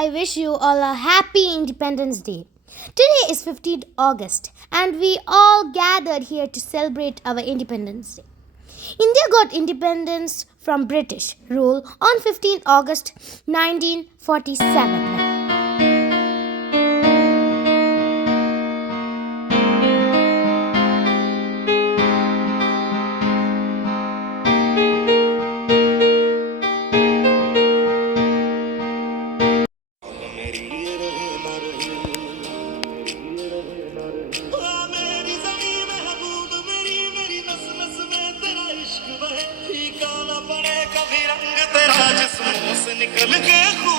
I wish you all a happy Independence Day. Today is 15th August and we all gathered here to celebrate our Independence Day. India got independence from British rule on 15th August 1947. निकल के